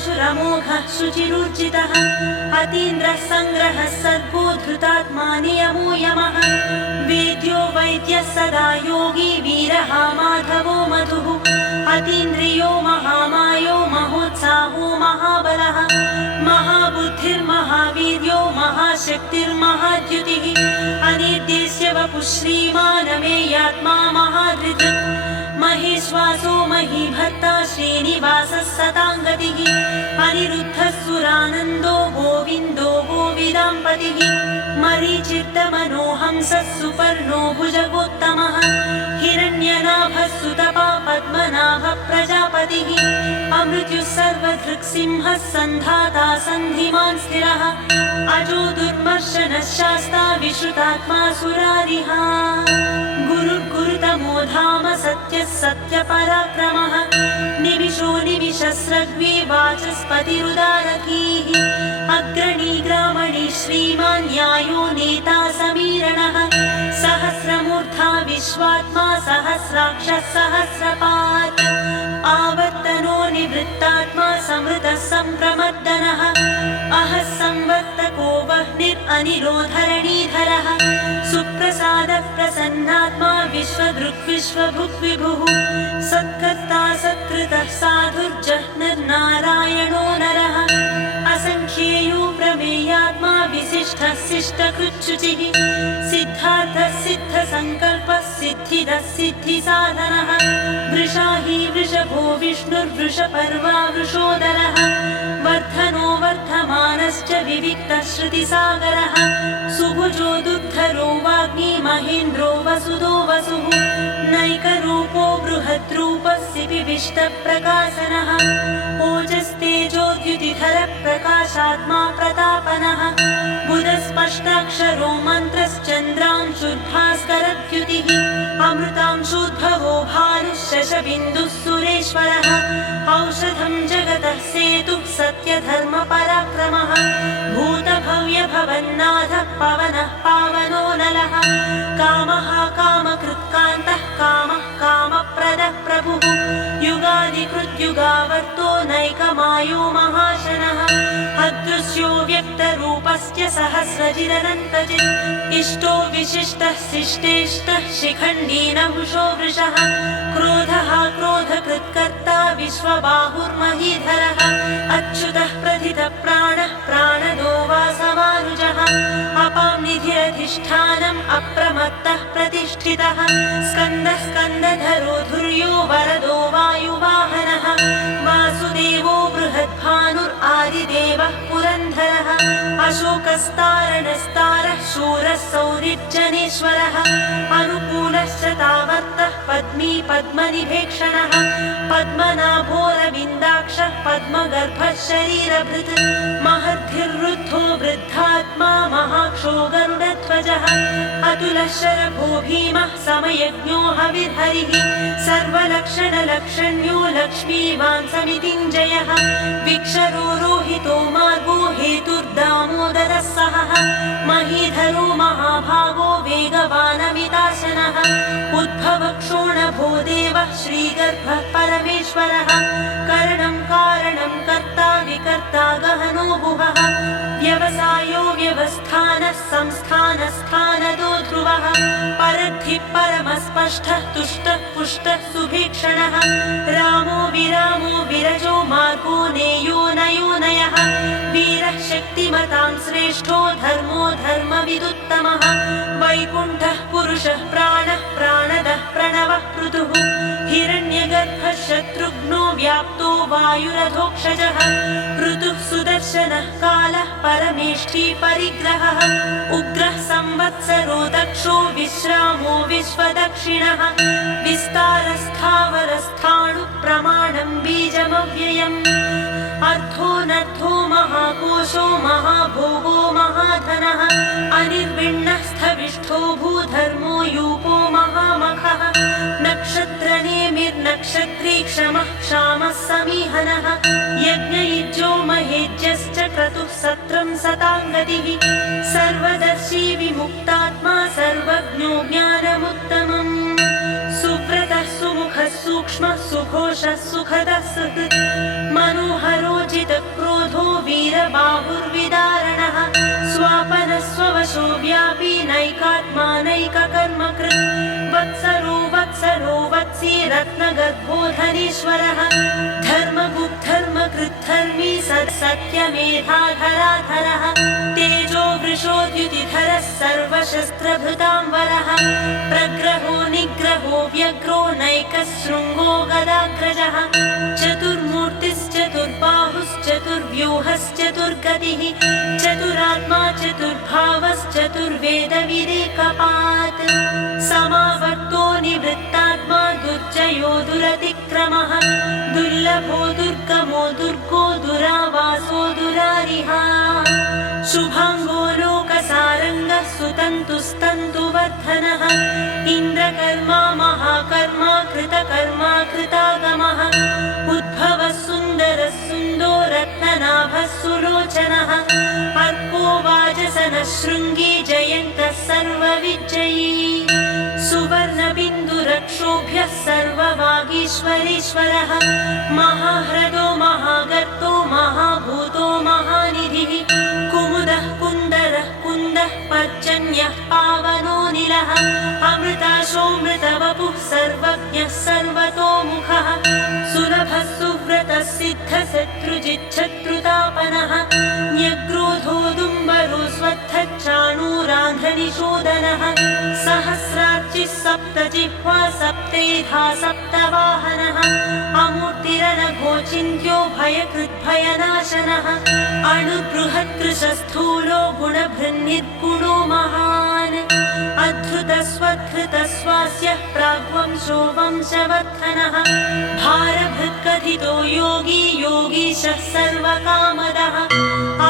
शुचिरांशुरमोघः शुचिरूर्जितः अतीन्द्रः सङ्ग्रहः सर्गो धृतात्मा नियमो यमः वेद्यो वैद्यः सदा योगी वीरः माधवो मधुः अतीन्द्रियो महामायो महोत्साहो महाबलः महाबुद्धिर्महावीर्यो महाशक्तिर्महाद्युतिः अनिर्देश्य वपुः श्रीमानमेयात्मा महाधृतिः महेश्वासो महीभर्ता श्रीनिवासः सताङ्गतिः अनिरुद्धः सुरानन्दो गोविन्दो गोविदाम्पतिः मरीचिर्दमनोहंसः सुपर्णो भुजगोत्तमः हिरण्यनाभः सुतपा पद्मनाभः प्रजापतिः अमृत्युः सर्वधृक्सिंहः सन्धाता सन्धिमान् स्थिरः अजो दुर्मर्शनः शास्ता विश्रुतात्मा सुरारिः गुरुर्गुरुतमो धाम सत्यः सत्यपराक्रमः निमिषो निमिषस्रग्वी वाचस्पतिरुदारकीः अग्रणी ग्रामणी श्रीमान् न्यायो नेता समीरणः सहस्रमूर्धा विश्वात्मा सहस्राक्षः सहस्रपात् आवर्तनो निवृत्तात्मा समृतः सम्प्रमर्दनः अहः संवर्तको वह्निरनिरोधरणीधरः सुप्रसादः प्रसन्नात्मा विश्वदृक् विश्वभुक् विभुः सत्कर्ता सत्कृतः साधुर्जह्निर्नारायणो नरः असंख्येयो प्रमेयात्मा विशिष्टः शिष्टकृच्छुचिः सिद्धार्थः सिद्धसङ्कल्पः सिद्धिदः सिद्धिसाधनः वृषाही वृषभो विष्णुर्वृषपर्वा वृषोदरः वर्धनो वर्धमानश्च विविक्तः श्रुतिसागरः सुभुजो दुद्धरो वाग्मी महेन्द्रो वसुदो वसुः नैकरूपो बृहद्रूपः सिपिविष्टप्रकाशनः ओजस्तेजोद्युतिधरः प्रकाशात्मा प्रतापनः बुधस्पष्टाक्षरो मन्त्रश्चन्द्रांशुर्भास्करद्युतिः अमृतांशोद्भवो भानुः शशबिन्दुः सुरेश्वरः औषधं जगतः सेतुः सत्यधर्मपराक्रमः भूतभव्यभवन्नाथः पवनः पावनो नलः कामः कामकृत्कान्तः कामः कामप्रदः प्रभुः युगादिकृद्युगावर्तो नैकमायो महाशनः अदृश्यो व्यक्तरूपस्य सहस्रजिदनन्तजित् इष्टो विशिष्टः शिष्टेष्टः शिखण्डी नहुषो वृषः क्रोधः क्रोधकृत्कर्ता विश्वबाहुर्महीधरः अच्युतः प्रथितः प्राणः प्राणदो वासवानुजः अपां निधिरधिष्ठानम् अप्रमत्तः प्रतिष्ठितः स्कन्दः स्कन्दधरो धुर्यो वरदो वायुवाहनः वासुदेवो बृहद्भानुरादिदेवः पुरन्धरः अशोकस्तारणस्तारः शूरः सौरिज्जनेश्वरः अनुकूलश्च तावत्तः पद्मी पद्मनिभेक्षणः पद्मनाभोरविन्दाक्षः पद्मगर्भः शरीरभृत् महद्भिर्रुद्धो वृद्धात्मा महाक्षो गरुडध्वजः अतुलः शरभो भीमः समयज्ञो हविर्हरिः सर्वलक्षणलक्षण्यो लक्ष्मीवान् समितिञ्जयः विक्षरो रोहितो मार्गो हेतुर्दामोदरः सहः महीधरो महाभागो वेगवानमिताशनः उद्भवक्षोणभो देवः श्रीगर्भः परमेश्वरः करणं कारणं कर्ता विकर्ता गहनो गुहः व्यवसायो व्यवस्थानः संस्थानस्थानदो ध्रुवः परद्धिः परमस्पष्टः तुष्टः पुष्टः सुभीक्षणः रामो विरामो विरजो मार्गो नेयो नयो नयः वीरः शक्तिमतां श्रेष्ठो धर्मो धर्मविदुत्तमः वैकुण्ठः पुरुषः प्राणः प्राणदः प्रणवः पृथुः हिरण्यगर्भः शत्रुघ्नो व्याप्तो वायुरधोक्षजः ऋतुः सुदर्शनः कालः परमेष्ठी परिग्रहः उग्रः संवत्सरो दक्षो विश्रामो विश्वदक्षिणः विस्तारस्थावरस्थाणु प्रमाणं बीजमव्ययम् अर्थोऽनर्थो महाकोशो महाभोगो महाधनः अनिर्विण्णः स्थविष्ठो भूधर्मो यूपो महामखः नक्षत्रनेमिर्नक्षत्री क्षमः क्षामः समीहनः यज्ञयुज्यो महेज्यश्च क्रतुः सत्रं सताङ्गतिः सर्वदर्शी विमुक्तात्मा सर्वज्ञो ज्ञानमुत्तमम् सुव्रतः सुमुखः सूक्ष्मः सुघोषः सुखदः सुहृत् मनोहरोजित वीरबाहुर्विदारणः स्वापनस्ववशो व्यापी नैकात्मानैककर्मकृत् वत्सरो वत्सरो वत्सी रत्नगर्भो धनीश्वरः धर्मकृद्धर्मी सत्यमेधाधराधरः तेजो वृषोद्युतिधरः सर्वशस्त्रभृताम्बरः प्रग्रहो निग्रहो व्यग्रो नैकशृङ्गो गदाग्रजः चतुर्बाहुश्चतुर्व्यूहश्चतुर्गतिः चतुरात्मा चतुर्भावश्चतुर्वेदविदेकपात् समावर्तो निवृत्तात्मा दुर्जयो दुरतिक्रमः दुर्लभो दुर्गमो दुर्गो दुरावासो दुरारिहा शुभाङ्गो लोकसारङ्गः सुतन्तुस्तन्तुवर्धनः इन्द्रकर्मा महाकर्मा कृतकर्मा कृतागमः उद्भवः सुन्दरः सुन्दो रत्ननाभः सुलोचनः अर्को वाजसनः शृङ्गी जयन्तः सर्वविजयी सुवर्णबिन्दुरक्षोभ्यः सर्ववागीश्वरीश्वरः महाह्रदो महागर्तो महाभूतो महानिधिः कुमुदः कुन्दरः कुन्दः पर्जन्यः पावनोऽनिलः अमृताशोऽमृतवपुः सर्वज्ञः सर्वतोमुखः सुलभः सुव्रतः सिद्धः शत्रुजिच्छत्रुतापनः न्यग्रोधोदुम्बरो स्वत्थच्चाणूरान्ध्रनिषोदनः सहस्रार्चिः सप्तजिह्वा सप्तेधा सप्तवाहनः अमूर्तिरनघोचिन्त्यो भयकृद्भयनाशनः अणुबृहत्कृशस्थूलो गुणभृन्निर्गुणो महान् अधृतस्वधृतस्वास्यः प्राग्वंशो वंशवर्धनः भारभृत्कथितो योगी योगीशः सर्वकामदः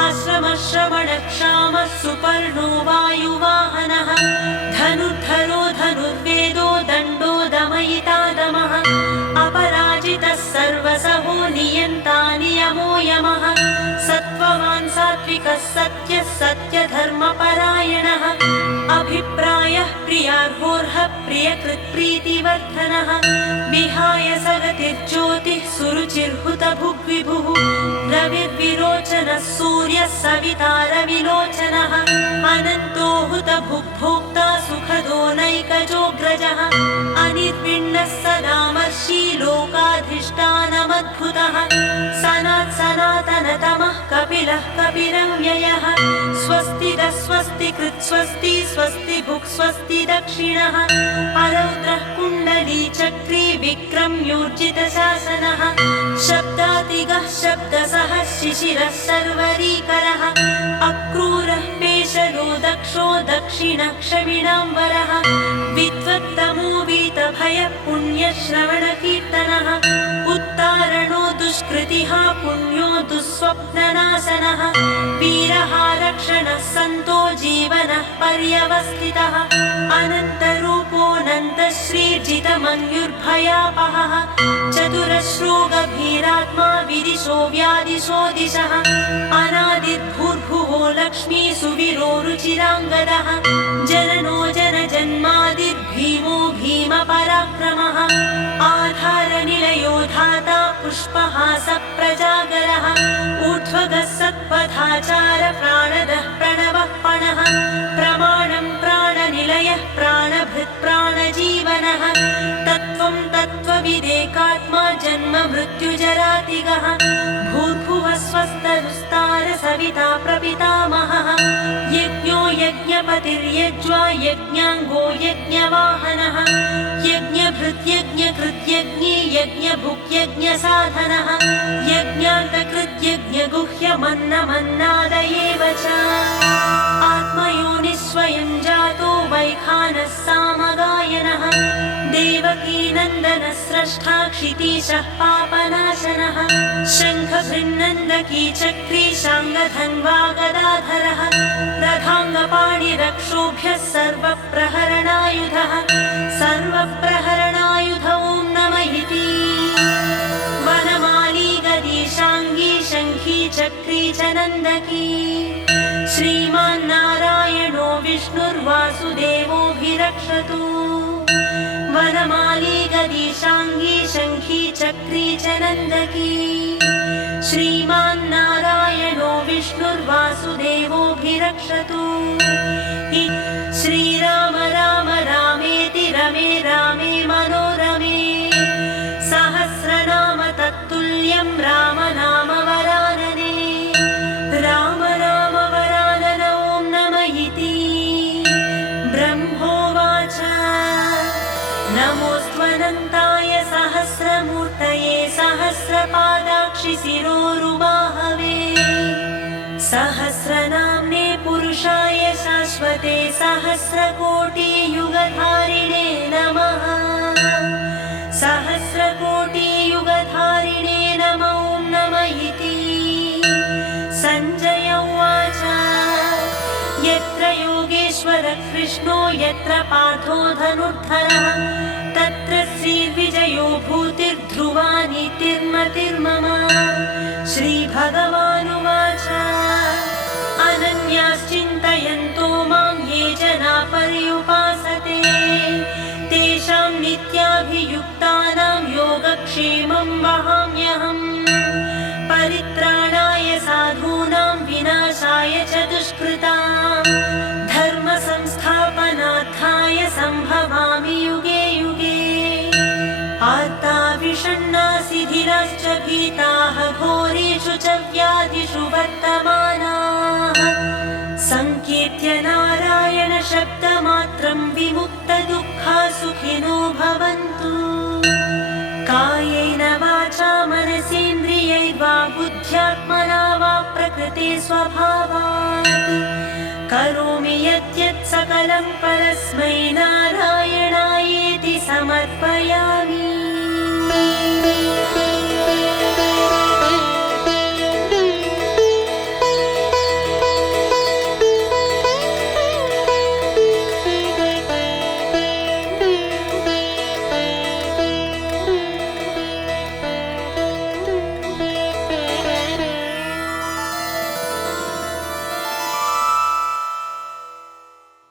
आश्रमश्रवणक्षामः सुपर्णो वायुवाहनः धनुर्धरो धनुर्वेदो दण्डो दमयितादमः अपराजितः सर्वसहो नियन्ता नियमो यमः सत्त्ववान् सात्विकः सत्यः सत्यधर्मपरायणः अभिप्रायः प्रियार्होर्हः प्रियकृत्प्रीतिवर्धनः विहाय सगतिर्ज्योतिः सुरुचिर्हुतभुग्विभुः रविर्विरोचनः सूर्यः सविता रविलोचनः अनन्तो हुतभुग्भोक्ता सुखदो नैकजोऽग्रजः अनिर्विण्णः सदामर्षि लोकाधिष्ठानमद्भुतः सनातनतमः कपिलः कपिरव्ययः स्वस्तिदः स्वस्तिकृत् स्वस्ति स्वस्ति भुक् स्वस्ति दक्षिणः अरौद्रः कुण्डली चक्री विक्रम्योर्जितशासनः शब्दातिगः शब्दसः शिशिरः सर्वरीकरः अक्रूरः पेशलो दक्षो दक्षिणः क्षविणाम्बरः विद्वत्तमो वीतभयः पुण्यश्रवणकीर्तनः उत्तारणो दुष्कृतिः पुण्यो दुःस्वप्ननाशनः वीरः रक्षणः सन्तो जीवनः पर्यवस्थितः अनन्तरूपोऽनन्तश्रीर्जितमन्युर्भयापहः चतुरश्रो गभीरात्मा विदिशो व्यादिशो दिशः अनादिर्भूर्भुवो लक्ष्मी सुवीरो रुचिराङ्गदः जननो जनजन्मादिर्भीमो भीमपराक्रमः आधारनिलयो धाता पुष्पहासप्रजागरः ऊर्ध्वगः सत्पथाचार प्राणदः प्रणवः पणः प्रमाणं प्राणनिलयः प्राणभृत् प्राणजीवनः तत्त्वं तत्त्वविदेकात्मा जन्म मृत्युजरातिगः भूर्भुवः स्वस्तरुस्तार सविता प्रपितामहः यज्ञो यज्ञपतिर्यज्वा यज्ञाङ्गो यज्ञवाहनः यज्ञभृत्यज्ञकृत्यज्ञी यज्ञभुक्यज्ञसाधनः यज्ञान्तकृत्यज्ञगुह्यमन्नमन्नादयेव च आत्मयोनिः स्वयं जातो वैखानः सामगायनः देवकीनन्दनः स्रष्टा क्षितीशः पापनाशनः शङ्खभृन्नन्दकी चक्री शाङ्गधन्वा गदाधरः रथाङ्गपाणिरक्षोभ्यः सर्वप्रहरणायुधः सर्वप्रहरणायुध ॐ नमः इति वनमाली गदीशाङ्गी शङ्खी चक्री च नन्दकी श्रीमान्नारायणो विष्णुर्वासुदेवोऽभिरक्षतु वनमाली गदीशाङ्गी शङ्खी चक्री च नन्दकी श्रीमान्नारायणो विष्णु रक्षतु। श्रीराम राम रामेति रमे रामे मनोरमे सहस्रनाम तत्तुल्यं राम नाम वरानने। राम राम वरानन ॐ नमः इति ब्रह्मोवाच। नमोऽस्त्वनन्ताय सहस्रमूर्तये सहस्रपादाक्षि शिरोरुबाहवे सहस्रनाम्ने पुरुषाय शाश्वते सहस्रकोटियुगधारिणे नमः। सहस्रकोटियुगधारिणे नमो नमः इति। सञ्जय उवाच। यत्र योगेश्वर कृष्णो यत्र पार्थो धनुर्धरः तत्र श्रीर्विजयो भूतिर्ध्रुवा नीतिर्मतिर्मम। श्रीभगवानुवाच। अनन्याश्चिन्तयन्तो मां ये जना पर्युपासते तेषां नित्याभियुक्तानां योगक्षेमं वहाम्यहम्। परित्राणाय साधूनां विनाशाय च दुष्कृतां धर्मसंस्थापनार्थाय सम्भवामि युगे युगे। आर्ता विषण्णा शिथिलाश्च भीताः घोरेषु च व्याधिषु वर्तमानाः सङ्कीर्त्य नारायण शब्दमात्रं विमुक्तदुःखा सुखिनो भवन्तु। कायेन वाचा मनसेन्द्रियैर्वा बुद्ध्यात्मना वा प्रकृते स्वभावात् करोमि यद्यत् सकलं परस्मै नारायणायेति समर्पयामि।